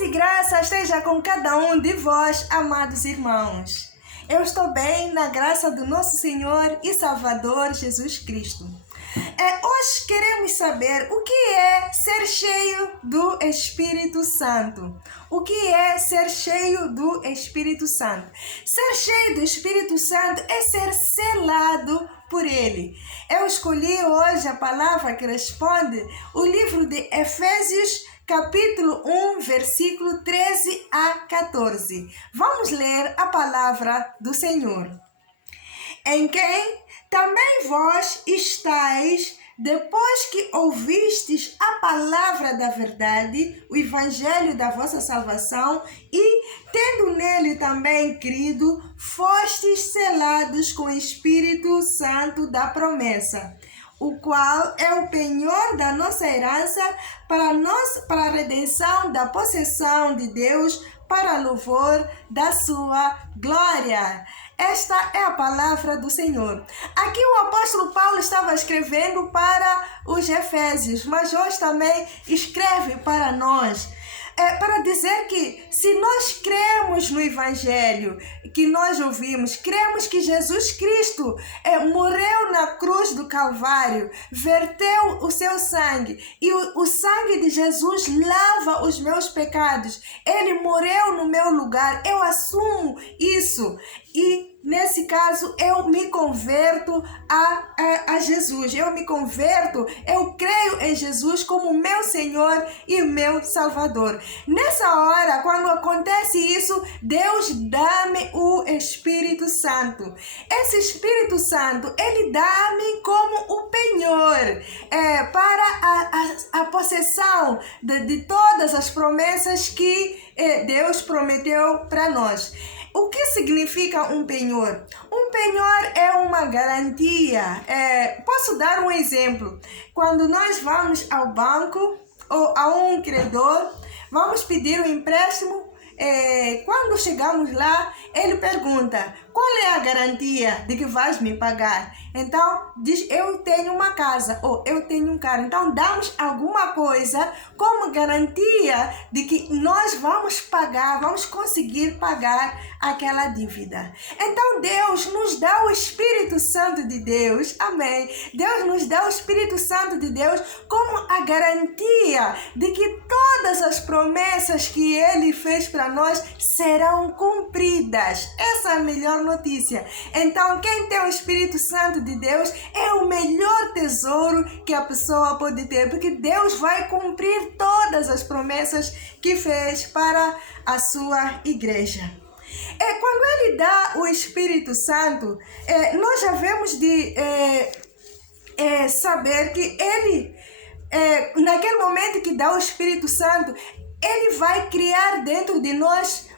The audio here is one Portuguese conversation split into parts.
Paz e graça esteja com cada um de vós, amados irmãos. Eu estou bem na graça do nosso Senhor e Salvador Jesus Cristo. Hoje queremos saber o que é ser cheio do Espírito Santo. O que é ser cheio do Espírito Santo? Ser cheio do Espírito Santo é ser selado por Ele. Eu escolhi hoje a palavra que responde o livro de Efésios, capítulo 1, versículo 13 a 14. Vamos ler a palavra do Senhor. Em quem também vós estáis, depois que ouvistes a palavra da verdade, o evangelho da vossa salvação, e, tendo nele também crido, fostes selados com o Espírito Santo da promessa, o qual é o penhor da nossa herança para a redenção da possessão de Deus, para louvor da sua glória. Esta é a palavra do Senhor. Aqui o apóstolo Paulo estava escrevendo para os Efésios, mas hoje também escreve para nós. Para dizer que se nós cremos no Evangelho que nós ouvimos, cremos que Jesus Cristo morreu na cruz do Calvário, verteu o seu sangue, e o sangue de Jesus lava os meus pecados. Ele morreu no meu lugar, eu assumo isso. E nesse caso eu me converto a Jesus, eu creio em Jesus como meu Senhor e meu Salvador. Nessa hora, quando acontece isso, Deus dá-me o Espírito Santo. Esse Espírito Santo, Ele dá-me como o penhor para a possessão de todas as promessas que Deus prometeu para nós. O que significa um penhor? Um penhor é uma garantia. Posso dar um exemplo. Quando nós vamos ao banco ou a um credor, vamos pedir um empréstimo. Quando chegamos lá, ele pergunta: qual é a garantia de que vais me pagar? Então, diz: eu tenho uma casa ou eu tenho um carro. Então, damos alguma coisa como garantia de que nós vamos pagar, vamos conseguir pagar aquela dívida. Então, Deus nos dá o Espírito Santo de Deus. Amém. Deus nos dá o Espírito Santo de Deus como a garantia de que todas as promessas que Ele fez para nós serão cumpridas. Essa é a melhor notícia. Então, quem tem o Espírito Santo de Deus é o melhor tesouro que a pessoa pode ter, porque Deus vai cumprir todas as promessas que fez para a sua igreja. Quando Ele dá o Espírito Santo, nós já vemos de saber que Ele, naquele momento que dá o Espírito Santo, Ele vai criar dentro de nós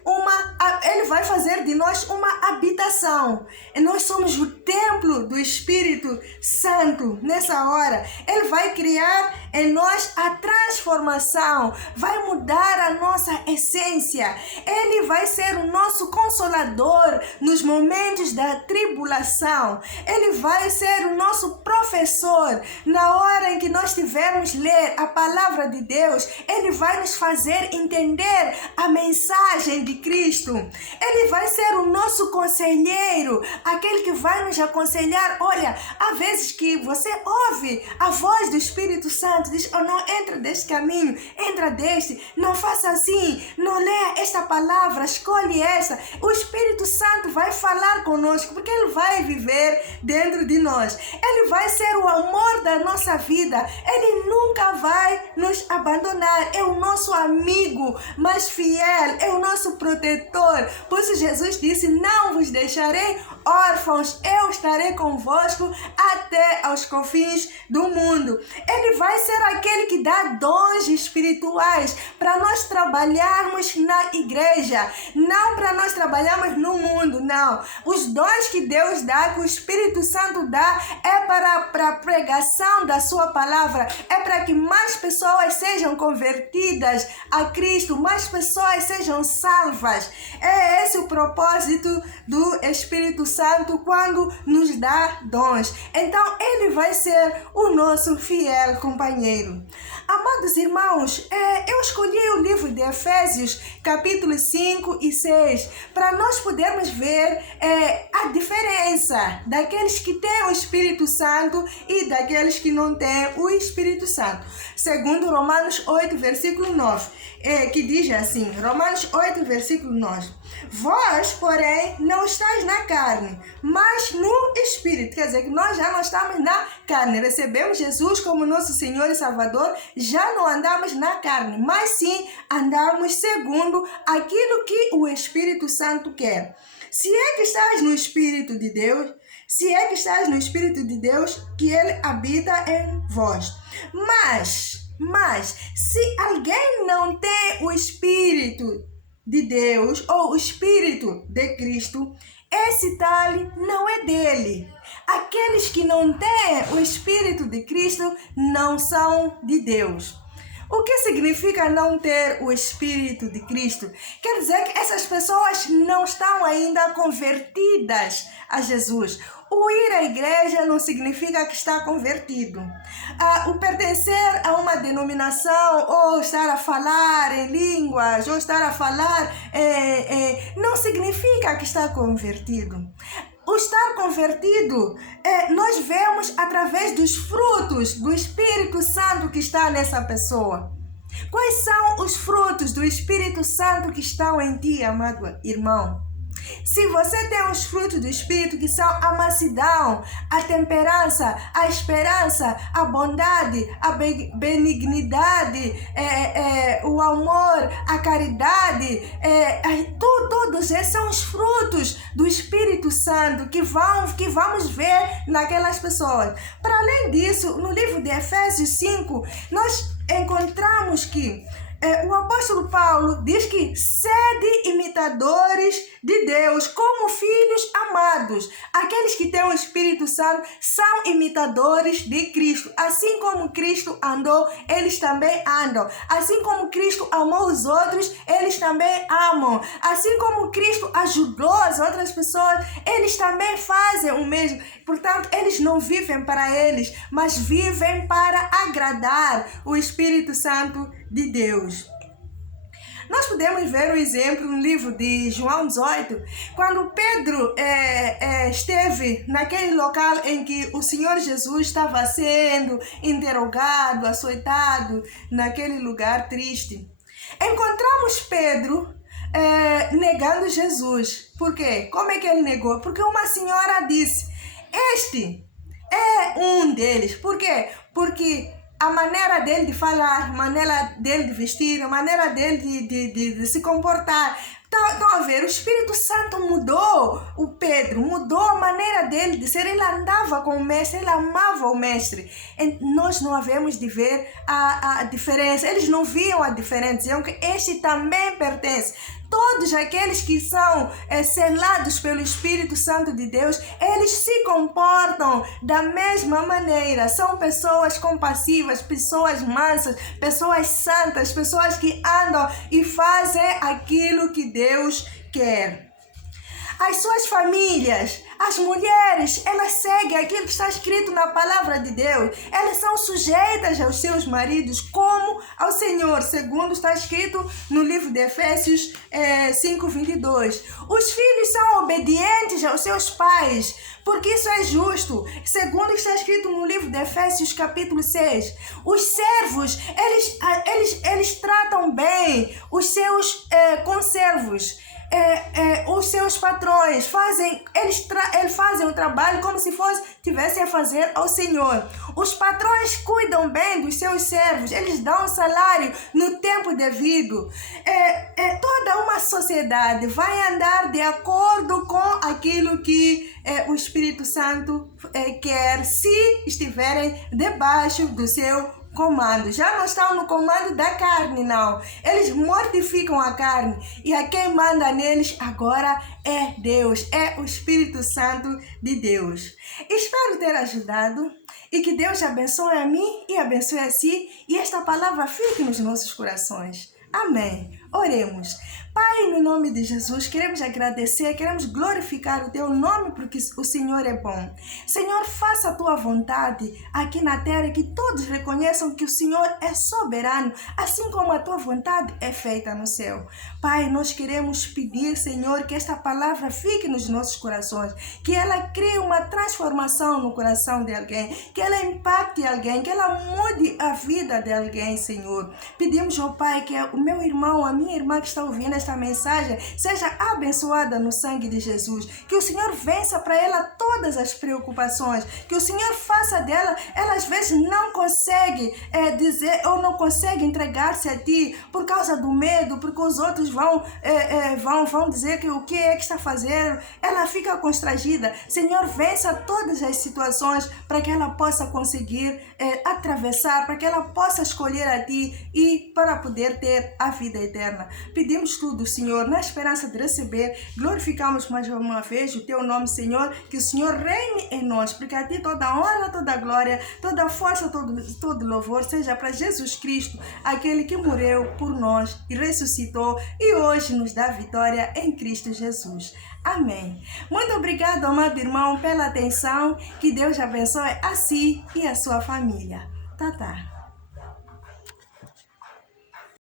Ele vai fazer de nós uma habitação. E nós somos o templo do Espírito Santo. Nessa hora, Ele vai criar em nós a transformação, vai mudar a nossa essência. Ele vai ser o nosso consolador nos momentos da tribulação. Ele vai ser o nosso professor na hora em que nós tivermos ler a palavra de Deus. Ele vai nos fazer entender a mensagem de Cristo. Ele vai ser o nosso conselheiro, aquele que vai nos aconselhar. Olha, há vezes que você ouve a voz do Espírito Santo, diz: oh, não entra deste caminho, entra deste, não faça assim, não leia esta palavra, escolhe esta. O Espírito Santo vai falar conosco, porque Ele vai viver dentro de nós. Ele vai ser o amor da nossa vida. Ele nunca vai nos abandonar. É o nosso amigo mais fiel, é o nosso protetor. Por isso Jesus disse: não vos deixarei órfãos, eu estarei convosco até aos confins do mundo. Ele vai ser aquele que dá dons espirituais para nós trabalharmos na igreja, não para nós trabalharmos no mundo, não. Os dons que Deus dá, que o Espírito Santo dá, é para a pregação da sua palavra, é para que mais pessoas sejam convertidas a Cristo, mais pessoas sejam salvas. É esse o propósito do Espírito Santo quando nos dá dons. Então, Ele vai ser o nosso fiel companheiro. Amados irmãos, eu escolhi o livro de Efésios, capítulo 5 e 6, para nós podermos ver a diferença daqueles que têm o Espírito Santo e daqueles que não têm o Espírito Santo. Segundo Romanos 8, versículo 9, que diz assim, Romanos 8, versículo 9. Vós, porém, não estáis na carne, mas no Espírito. Quer dizer que nós já não estamos na carne. Recebemos Jesus como nosso Senhor e Salvador, já não andamos na carne, mas sim andamos segundo aquilo que o Espírito Santo quer. Se é que estás no Espírito de Deus, se é que estás no Espírito de Deus, que Ele habita em vós. Mas, se alguém não tem o Espírito de Deus ou o Espírito de Cristo, esse tal não é dele. Aqueles que não têm o Espírito de Cristo não são de Deus. O que significa não ter o Espírito de Cristo? Quer dizer que essas pessoas não estão ainda convertidas a Jesus. O ir à igreja não significa que está convertido. O pertencer a uma denominação, ou estar a falar em línguas, ou estar a falar, não significa que está convertido. O estar convertido, nós vemos através dos frutos do Espírito Santo que está nessa pessoa. Quais são os frutos do Espírito Santo que estão em ti, amado irmão? Se você tem os frutos do Espírito, que são a mansidão, a temperança, a esperança, a bondade, a benignidade, o amor, a caridade, todos esses são os frutos do Espírito Santo que vamos ver naquelas pessoas. Para além disso, no livro de Efésios 5, nós encontramos que o apóstolo Paulo diz que sede imitadores de Deus como filhos amados. Aqueles que têm o Espírito Santo são imitadores de Cristo. Assim como Cristo andou, eles também andam. Assim como Cristo amou os outros, eles também amam. Assim como Cristo ajudou as outras pessoas, eles também fazem o mesmo. Portanto, eles não vivem para eles, mas vivem para agradar o Espírito Santo de Deus. Nós podemos ver um exemplo no livro de João 18, quando Pedro esteve naquele local em que o Senhor Jesus estava sendo interrogado, açoitado, naquele lugar triste. Encontramos Pedro negando Jesus. Por quê? Como é que ele negou? Porque uma senhora disse, este é um deles. Por quê? Porque a maneira dele de falar, a maneira dele de vestir, a maneira dele de se comportar. Estão a ver, o Espírito Santo mudou o Pedro, mudou a maneira dele de ser. Ele andava com o mestre, ele amava o mestre. Nós não havemos de ver a diferença. Eles não viam a diferença, diziam que este também pertence. Todos aqueles que são selados pelo Espírito Santo de Deus, eles se comportam da mesma maneira. São pessoas compassivas, pessoas mansas, pessoas santas, pessoas que andam e fazem aquilo que Deus quer. As suas famílias, as mulheres, elas seguem aquilo que está escrito na palavra de Deus. Elas são sujeitas aos seus maridos como ao Senhor, segundo está escrito no livro de Efésios 5:22. Os filhos são obedientes aos seus pais, porque isso é justo, segundo está escrito no livro de Efésios capítulo 6. Os servos, eles tratam bem os seus conservos. Os seus patrões eles fazem o trabalho como se tivessem a fazer ao Senhor. Os patrões cuidam bem dos seus servos, eles dão salário no tempo devido. Toda uma sociedade vai andar de acordo com aquilo que o Espírito Santo quer, se estiverem debaixo do seu comando. Já não estão no comando da carne, não. Eles mortificam a carne e a quem manda neles agora é Deus, é o Espírito Santo de Deus. Espero ter ajudado e que Deus abençoe a mim e abençoe a si e esta palavra fique nos nossos corações. Amém. Oremos. Pai, no nome de Jesus, queremos agradecer, queremos glorificar o teu nome porque o Senhor é bom. Senhor, faça a tua vontade aqui na terra, que todos reconheçam que o Senhor é soberano, assim como a tua vontade é feita no céu. Pai, nós queremos pedir, Senhor, que esta palavra fique nos nossos corações, que ela crie uma transformação no coração de alguém, que ela impacte alguém, que ela mude a vida de alguém, Senhor. Pedimos ao Pai que o meu irmão, a minha irmã que está ouvindo esta mensagem, seja abençoada no sangue de Jesus, que o Senhor vença para ela todas as preocupações, que o Senhor faça dela, ela às vezes não consegue dizer ou não consegue entregar-se a Ti por causa do medo, porque os outros vão dizer que o que é que está fazendo, ela fica constrangida. Senhor, vença todas as situações para que ela possa conseguir atravessar, para que ela possa escolher a Ti e para poder ter a vida eterna. Pedimos tudo, Senhor, na esperança de receber. Glorificamos mais uma vez o Teu nome, Senhor, que o Senhor reine em nós, porque a Ti toda a honra, toda a glória, toda a força, todo louvor seja para Jesus Cristo, aquele que morreu por nós e ressuscitou e hoje nos dá vitória em Cristo Jesus. Amém. Muito obrigado, amado irmão, pela atenção. Que Deus abençoe a si e a sua família. Tá.